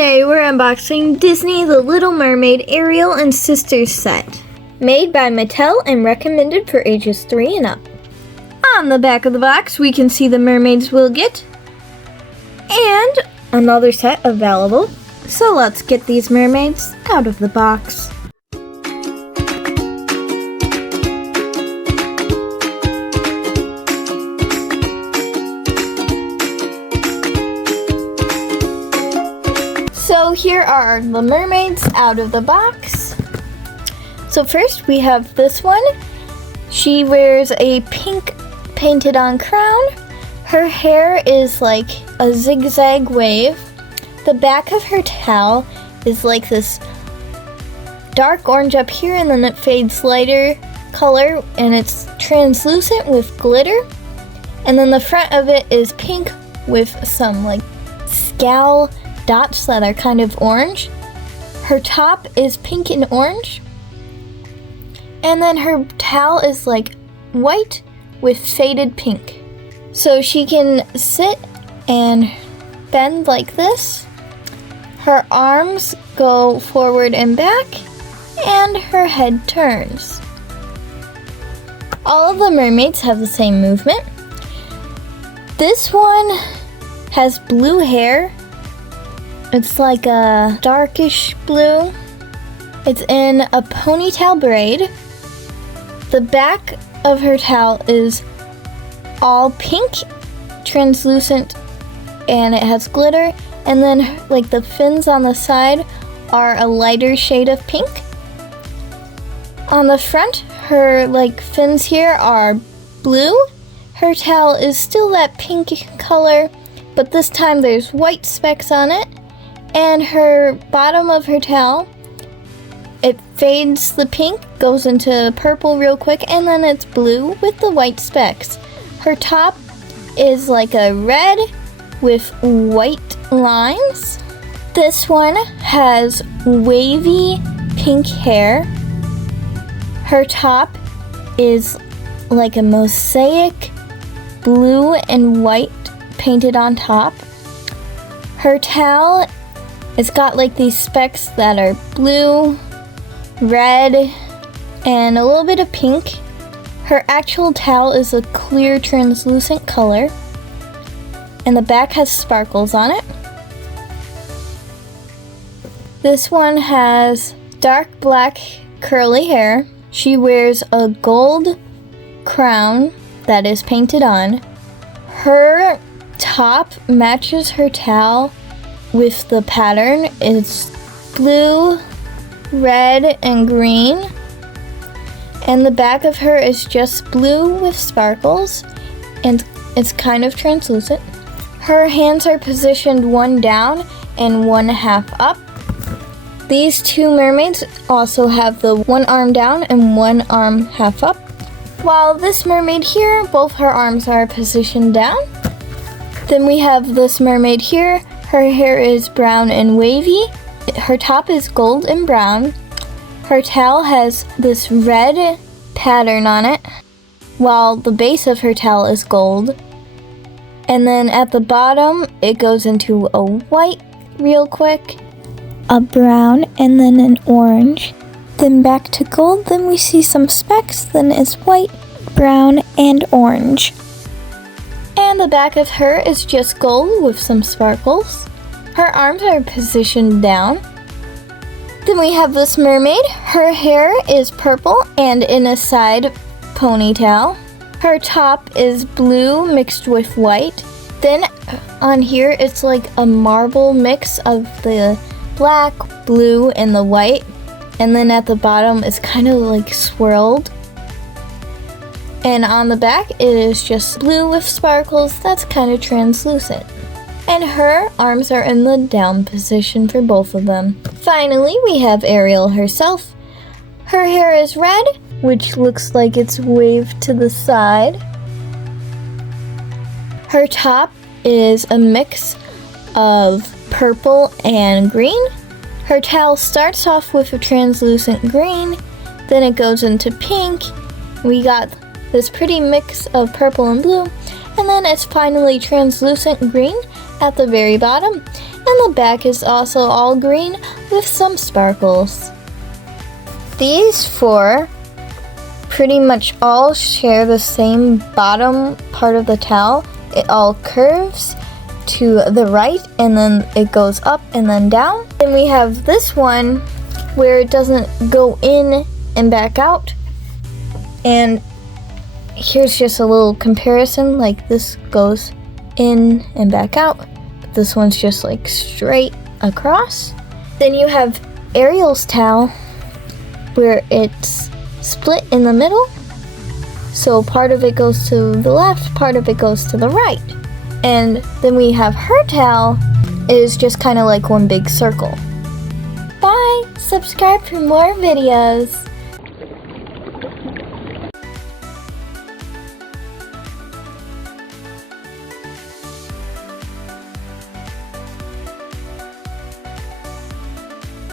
Today we're unboxing Disney The Little Mermaid Ariel and Sisters set. Made by Mattel and recommended for ages 3 and up. On the back of the box we can see the mermaids we'll get. And another set available. So let's get these mermaids out of the box. So here are the mermaids out of the box. So first we have this one. She wears a pink painted on crown. Her hair is like a zigzag wave. The back of her towel is like this dark orange up here, and then it fades lighter color and it's translucent with glitter. And then the front of it is pink with some like scowl dots that are kind of orange. Her top is pink and orange. And then her towel is like white with faded pink. So she can sit and bend like this. Her arms go forward and back, and her head turns. All of the mermaids have the same movement. This one has blue hair. It's like a darkish blue. It's in a ponytail braid. The back of her towel is all pink, translucent, and it has glitter. And then like the fins on the side are a lighter shade of pink. On the front, her like fins here are blue. Her towel is still that pink color, but this time there's white specks on it. And her bottom of her towel, it fades the pink, goes into purple real quick, and then it's blue with the white specks. Her top is like a red with white lines. This one has wavy pink hair. Her top is like a mosaic blue and white painted on top. Her towel, it's got like these specks that are blue, red, and a little bit of pink. Her actual towel is a clear translucent color, and the back has sparkles on it. This one has dark black curly hair. She wears a gold crown that is painted on. Her top matches her towel with the pattern. It's blue, red, and green. And the back of her is just blue with sparkles, and it's kind of translucent. Her hands are positioned one down and one half up. These two mermaids also have the one arm down and one arm half up. While this mermaid here, both her arms are positioned down. Then we have this mermaid here. Her hair is brown and wavy. Her top is gold and brown. Her towel has this red pattern on it, while the base of her towel is gold. And then at the bottom, it goes into a white real quick, a brown, and then an orange. Then back to gold, then we see some specks, then it's white, brown, and orange. And the back of her is just gold with some sparkles. Her arms are positioned down. Then we have this mermaid. Her hair is purple and in a side ponytail. Her top is blue mixed with white. Then on here it's like a marble mix of the black, blue, and the white. And then at the bottom it's kind of like swirled. And on the back it is just blue with sparkles that's kind of translucent. And her arms are in the down position for both of them. Finally, we have Ariel herself. Her hair is red, which looks like it's waved to the side. Her top is a mix of purple and green. Her towel starts off with a translucent green, then it goes into pink. We got this pretty mix of purple and blue, and then it's finally translucent green at the very bottom. And And the back is also all green with some sparkles. These four pretty much all share the same bottom part of the towel. It all curves to the right and then it goes up and then down. Then we have this one where it doesn't go in and back out. And here's just a little comparison, like this goes in and back out. But this one's just like straight across. Then you have Ariel's towel where it's split in the middle. So part of it goes to the left, part of it goes to the right. And then we have her towel is just kind of like one big circle. Bye! Subscribe for more videos.